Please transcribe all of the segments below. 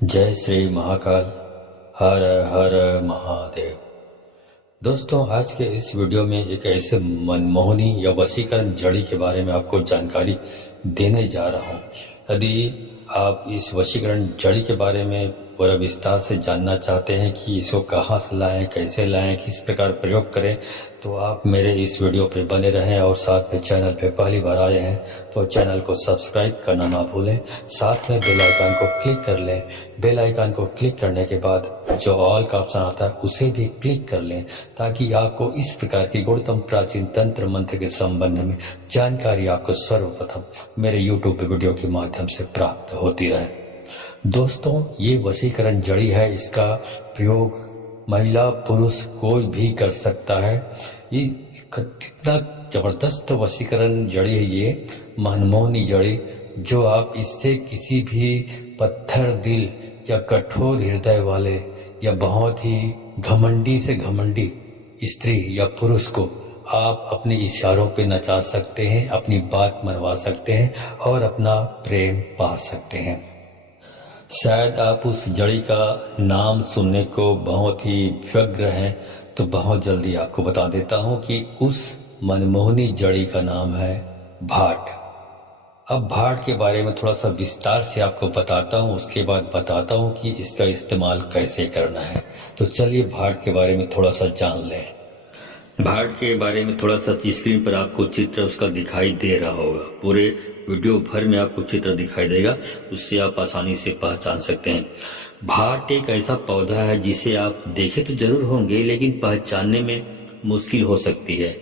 जय श्री महाकाल। हर हर महादेव। दोस्तों, आज के इस वीडियो में एक ऐसे मनमोहनी या वशीकरण जड़ी के बारे में आपको जानकारी देने जा रहा हूँ। यदि आप इस वशीकरण जड़ी के बारे में पूरा विस्तार से जानना चाहते हैं कि इसको कहाँ से लाएं, कैसे लाएं, किस प्रकार प्रयोग करें, तो आप मेरे इस वीडियो पे बने रहें। और साथ में चैनल पे पहली बार आए हैं तो चैनल को सब्सक्राइब करना ना भूलें। साथ में बेल आइकन को क्लिक कर लें। बेल आइकन को क्लिक करने के बाद जो ऑल का ऑप्शन आता है उसे भी क्लिक कर लें, ताकि आपको इस प्रकार की गुणतम प्राचीन तंत्र मंत्र के संबंध में जानकारी आपको सर्वप्रथम मेरे यूट्यूब वीडियो के माध्यम से प्राप्त होती रहे। दोस्तों, ये वशीकरण जड़ी है। इसका प्रयोग महिला पुरुष कोई भी कर सकता है। ये कितना जबरदस्त वशीकरण जड़ी है ये मनमोहनी जड़ी, जो आप इससे किसी भी पत्थर दिल या कठोर हृदय वाले या बहुत ही घमंडी से घमंडी स्त्री या पुरुष को आप अपने इशारों पे नचा सकते हैं, अपनी बात मनवा सकते हैं और अपना प्रेम पा सकते हैं। शायद आप उस जड़ी का नाम सुनने को बहुत ही व्यग्र हैं, तो बहुत जल्दी आपको बता देता हूं कि उस मनमोहनी जड़ी का नाम है भाट। अब भाट के बारे में थोड़ा सा विस्तार से आपको बताता हूं, उसके बाद बताता हूं कि इसका इस्तेमाल कैसे करना है। तो चलिए भाट के बारे में थोड़ा सा जान लें। भाट के बारे में थोड़ा सा स्क्रीन पर आपको चित्र उसका दिखाई दे रहा होगा। पूरे वीडियो भर में आपको चित्र दिखाई देगा, उससे आप आसानी से पहचान सकते हैं। भाट एक ऐसा पौधा है जिसे आप देखे तो जरूर होंगे, लेकिन पहचानने में मुश्किल हो सकती है।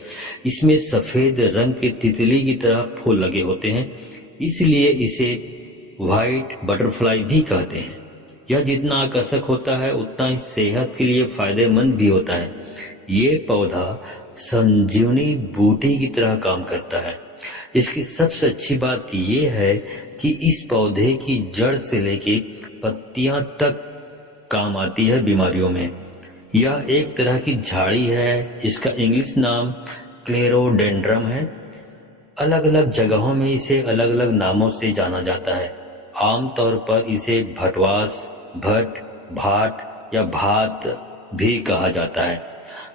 इसमें सफेद रंग के तितली की तरह फूल लगे होते हैं, इसलिए इसे व्हाइट बटरफ्लाई भी कहते हैं। यह जितना आकर्षक होता है उतना ही सेहत के लिए फायदेमंद भी होता है। ये पौधा संजीवनी बूटी की तरह काम करता है। इसकी सबसे अच्छी बात यह है कि इस पौधे की जड़ से लेके पत्तियां तक काम आती है बीमारियों में। यह एक तरह की झाड़ी है। इसका इंग्लिश नाम क्लेरोडेंड्रम है। अलग अलग जगहों में इसे अलग अलग नामों से जाना जाता है। आमतौर पर इसे भटवास, भट, भाट या भात भी कहा जाता है।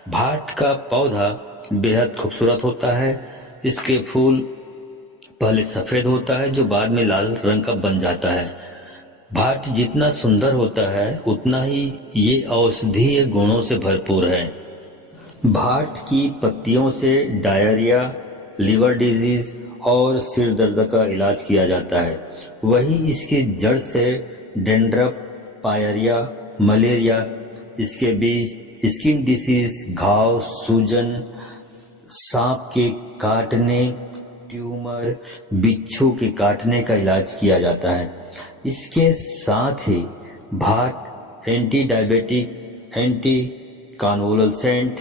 भाट का पौधा बेहद खूबसूरत होता है। इसके फूल पहले सफेद होता है, जो बाद में लाल रंग का बन जाता है। भाट जितना सुंदर होता है उतना ही ये औषधीय गुणों से भरपूर है। भाट की पत्तियों से डायरिया, लिवर डिजीज और सिर दर्द का इलाज किया जाता है। वही इसकी जड़ से डेंड्रप, पायरिया, मलेरिया, इसके बीज स्किन डिसीज, घाव, सूजन, सांप के काटने, ट्यूमर, बिच्छू के काटने का इलाज किया जाता है। इसके साथ ही भाट एंटी डायबिटिक, एंटी कॉन्वोलेसेंट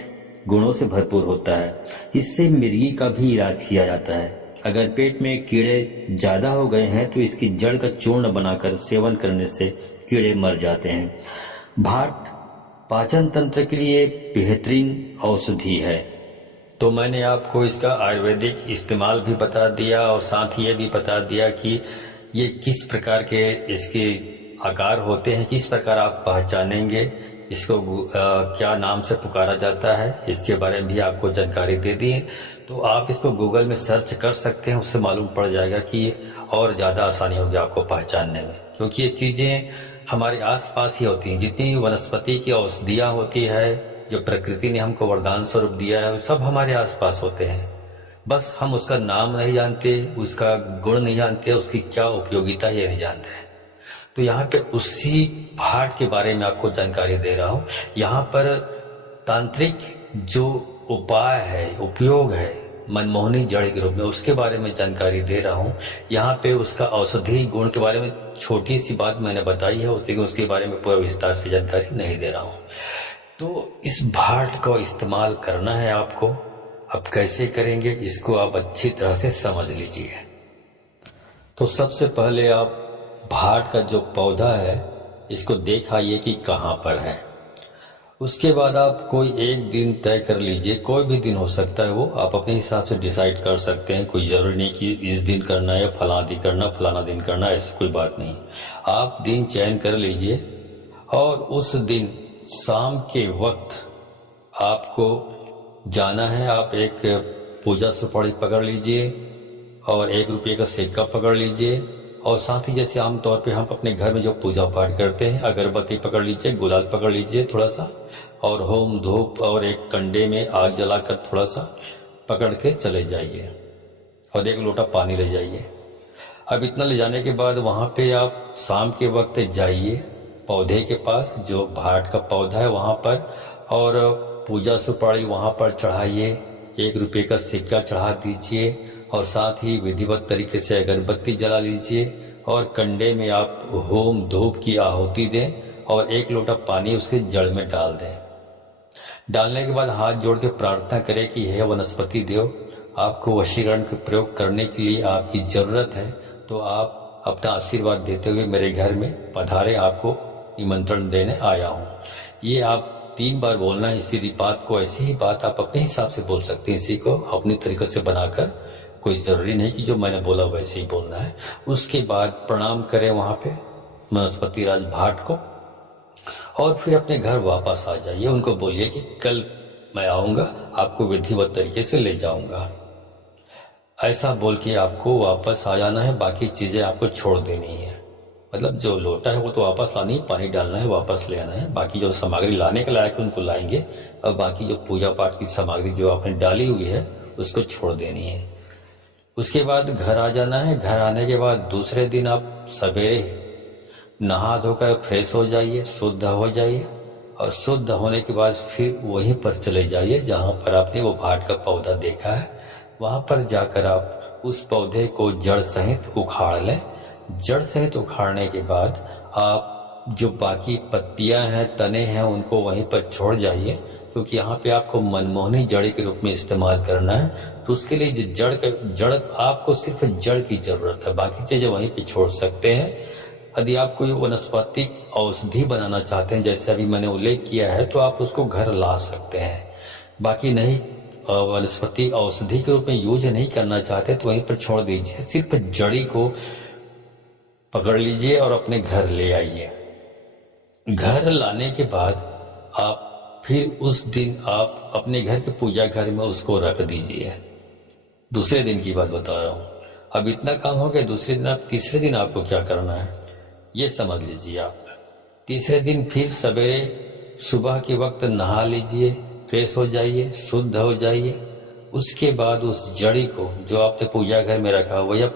गुणों से भरपूर होता है। इससे मिर्गी का भी इलाज किया जाता है। अगर पेट में कीड़े ज्यादा हो गए हैं तो इसकी जड़ का चूर्ण बनाकर सेवन करने से कीड़े मर जाते हैं। भाट पाचन तंत्र के लिए बेहतरीन औषधि है। तो मैंने आपको इसका आयुर्वेदिक इस्तेमाल भी बता दिया और साथ ही ये भी बता दिया कि ये किस प्रकार के इसके आकार होते हैं, किस प्रकार आप पहचानेंगे इसको, क्या नाम से पुकारा जाता है, इसके बारे में भी आपको जानकारी दे दी है। तो आप इसको गूगल में सर्च कर सकते हैं, उससे मालूम पड़ जाएगा कि और ज़्यादा आसानी होगी आपको पहचानने में, क्योंकि ये चीज़ें हमारे आसपास ही होती हैं। जितनी वनस्पति की औषधियाँ होती है, जो प्रकृति ने हमको वरदान स्वरूप दिया है, वो सब हमारे आसपास होते हैं। बस हम उसका नाम नहीं जानते, उसका गुण नहीं जानते, उसकी क्या उपयोगिता ये नहीं जानते हैं। तो यहाँ पे उसी भाट के बारे में आपको जानकारी दे रहा हूँ। यहाँ पर तांत्रिक जो उपाय है, उपयोग है मनमोहनी जड़ के रूप में, उसके बारे में जानकारी दे रहा हूँ। यहाँ पे उसका औषधि गुण के बारे में छोटी सी बात मैंने बताई है, लेकिन उसके बारे में पूरा विस्तार से जानकारी नहीं दे रहा हूँ। तो इस भाट का इस्तेमाल करना है आपको। अब कैसे करेंगे इसको आप अच्छी तरह से समझ लीजिए। तो सबसे पहले आप भाट का जो पौधा है इसको देखाइए कि कहाँ पर है। उसके बाद आप कोई एक दिन तय कर लीजिए, कोई भी दिन हो सकता है, वो आप अपने हिसाब से डिसाइड कर सकते हैं। कोई ज़रूरी नहीं कि इस दिन करना है, फलाना दिन करना, ऐसी कोई बात नहीं। आप दिन चयन कर लीजिए और उस दिन शाम के वक्त आपको जाना है। आप एक पूजा सुपारी पकड़ लीजिए और 1 रुपये का सिक्का पकड़ लीजिए और साथ ही जैसे आमतौर पे हम अपने घर में जो पूजा पाठ करते हैं, अगरबत्ती पकड़ लीजिए, गुलाल पकड़ लीजिए थोड़ा सा, और होम धूप और एक कंडे में आग जलाकर थोड़ा सा पकड़ के चले जाइए और 1 लोटा पानी ले जाइए। अब इतना ले जाने के बाद वहाँ पे आप शाम के वक्त जाइए पौधे के पास, जो भाट का पौधा है वहाँ पर, और पूजा सुपारी वहाँ पर चढ़ाइए, 1 रुपये का सिक्का चढ़ा दीजिए और साथ ही विधिवत तरीके से अगरबत्ती जला लीजिए और कंडे में आप होम धूप की आहुति दें और 1 लोटा पानी उसके जड़ में डाल दें। डालने के बाद हाथ जोड़ के प्रार्थना करें कि हे वनस्पति देव, आपको वशीकरण का प्रयोग करने के लिए आपकी ज़रूरत है, तो आप अपना आशीर्वाद देते हुए मेरे घर में पधारे, आपको निमंत्रण देने आया हूँ। ये आप 3 बार बोलना है। इसी बात को, ऐसी ही बात आप अपने हिसाब से बोल सकते हैं, इसी को अपनी तरीके से बनाकर, कोई ज़रूरी नहीं कि जो मैंने बोला वैसे ही बोलना है। उसके बाद प्रणाम करें वहाँ पे वनस्पति राज भाट को और फिर अपने घर वापस आ जाइए। उनको बोलिए कि कल मैं आऊँगा, आपको विधिवत तरीके से ले जाऊँगा। ऐसा बोल के आपको वापस आ जाना है। बाकी चीज़ें आपको छोड़ देनी है, मतलब जो लोटा है वो तो वापस लानी, पानी डालना है, वापस ले आना है। बाकी जो सामग्री लाने के लायक है उनको लाएंगे और बाकी जो पूजा पाठ की सामग्री जो आपने डाली हुई है उसको छोड़ देनी है। उसके बाद घर आ जाना है। घर आने के बाद दूसरे दिन आप सवेरे नहा धोकर फ्रेश हो जाइए, शुद्ध हो जाइए और शुद्ध होने के बाद फिर वहीं पर चले जाइए जहाँ पर आपने वो भाट का पौधा देखा है। वहाँ पर जाकर आप उस पौधे को जड़ सहित उखाड़ लें। जड़ सहित उखाड़ने के बाद आप जो बाकी पत्तियां हैं, तने हैं, उनको वहीं पर छोड़ जाइए, क्योंकि यहाँ पे आपको मनमोहनी जड़ी के रूप में इस्तेमाल करना है। तो उसके लिए जो जड़ आपको सिर्फ जड़ की जरूरत है, बाकी चीजें वहीं पे छोड़ सकते हैं। यदि आप कोई वनस्पतिक औषधि बनाना चाहते हैं, जैसे अभी मैंने उल्लेख किया है, तो आप उसको घर ला सकते हैं। बाकी नहीं, वनस्पति औषधि के रूप में यूज नहीं करना चाहते तो वहीं पर छोड़ दीजिए। सिर्फ जड़ी को पकड़ लीजिए और अपने घर ले आइए। घर लाने के बाद आप फिर उस दिन आप अपने घर के पूजा घर में उसको रख दीजिए। दूसरे दिन की बात बता रहा हूँ। अब इतना काम हो गया। दूसरे दिन तीसरे दिन आपको क्या करना है ये समझ लीजिए। आप तीसरे दिन फिर सवेरे सुबह के वक्त नहा लीजिए, फ्रेश हो जाइए, शुद्ध हो जाइए। उसके बाद उस जड़ी को जो आपने पूजा घर में रखा हुआ, या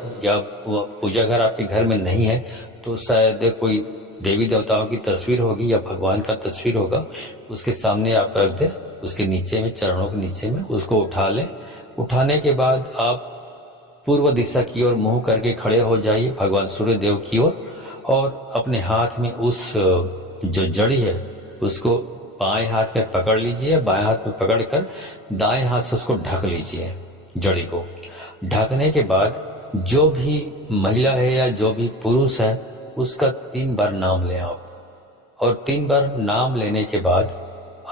पूजा घर आपके घर में नहीं है तो शायद कोई देवी देवताओं की तस्वीर होगी या भगवान का तस्वीर होगा, उसके सामने आप रख दें। उसके नीचे में, चरणों के नीचे में उसको उठा लें। उठाने के बाद आप पूर्व दिशा की ओर मुंह करके खड़े हो जाइए, भगवान सूर्य देव की ओर, और अपने हाथ में उस जो जड़ी है उसको बाएं हाथ में पकड़ लीजिए। बाएं हाथ में पकड़कर दाएं हाथ से उसको ढक लीजिए। जड़ी को ढकने के बाद जो भी महिला है या जो भी पुरुष है उसका 3 बार नाम लें आप, और 3 बार नाम लेने के बाद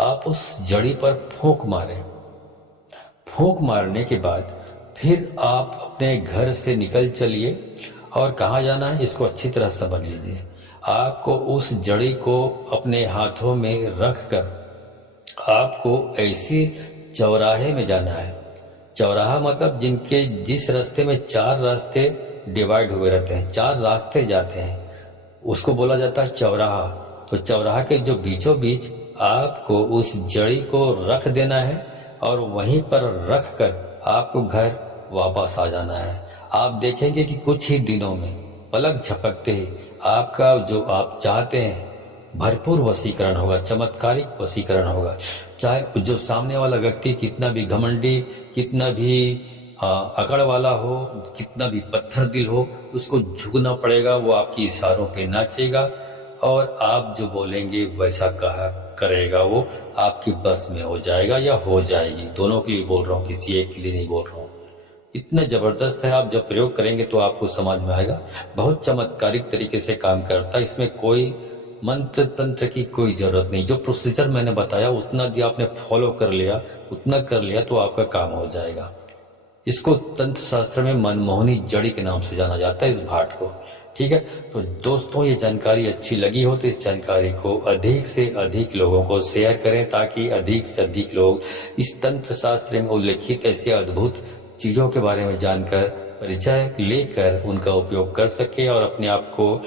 आप उस जड़ी पर फूंक मारें। फूंक मारने के बाद फिर आप अपने घर से निकल चलिए। और कहाँ जाना है इसको अच्छी तरह समझ लीजिए। आपको उस जड़ी को अपने हाथों में रखकर आपको ऐसी चौराहे में जाना है। चौराहा मतलब जिस रास्ते में 4 रास्ते डिवाइड हुए रहते हैं, 4 रास्ते जाते हैं, उसको बोला जाता है चौराहा। तो चौराहा के जो बीचों बीच आपको उस जड़ी को रख देना है और वहीं पर रख कर आपको घर वापस आ जाना है। आप देखेंगे कि कुछ ही दिनों में पलक झपकते ही आपका जो आप चाहते हैं भरपूर वशीकरण होगा, चमत्कारिक वशीकरण होगा। चाहे जो सामने वाला व्यक्ति कितना भी घमंडी, कितना भी अकड़ वाला हो, कितना भी पत्थर दिल हो, उसको झुकना पड़ेगा। वो आपकी इशारों पे नाचेगा और आप जो बोलेंगे वैसा कहा करेगा। वो आपकी बस में हो जाएगा या हो जाएगी। दोनों के लिए बोल रहा हूँ, किसी एक के लिए नहीं बोल रहा हूँ। इतना जबरदस्त है। आप जब प्रयोग करेंगे तो आपको समझ में आएगा। बहुत चमत्कारिक तरीके से काम करता है। इसमें कोई मंत्र तंत्र की कोई जरूरत नहीं। जो प्रोसीजर मैंने बताया उतना यदि आपने फॉलो कर लिया, उतना कर लिया तो आपका काम हो जाएगा। इसको तंत्र शास्त्र में मनमोहनी जड़ी के नाम से जाना जाता है, इस भाट को। ठीक है, तो दोस्तों ये जानकारी अच्छी लगी हो तो इस जानकारी को अधिक से अधिक लोगों को शेयर करें, ताकि अधिक से अधिक लोग इस तंत्र शास्त्र में उल्लिखित ऐसे अद्भुत चीजों के बारे में जानकर परिचय लेकर उनका उपयोग कर सके और अपने आप को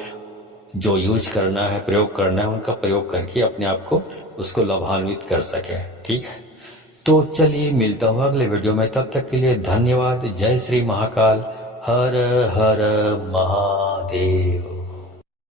जो यूज करना है, प्रयोग करना है, उनका प्रयोग करके अपने आप को उसको लाभान्वित कर सके। ठीक है, तो चलिए मिलता हूँ अगले वीडियो में, तब तक के लिए धन्यवाद। जय श्री महाकाल, हर हर महादेव।